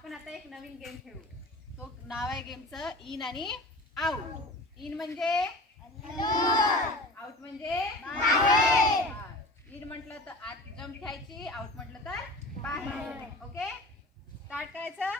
आपण आता एक नवीन गेम खेळू. तो नाव आहे गेमचं इन आणि आउट. इन म्हणजे आउट म्हणजे इन म्हटलं तर आत जंप घ्यायची, आउट म्हटलं तर बाहेर. ओके, स्टार्ट करायचं.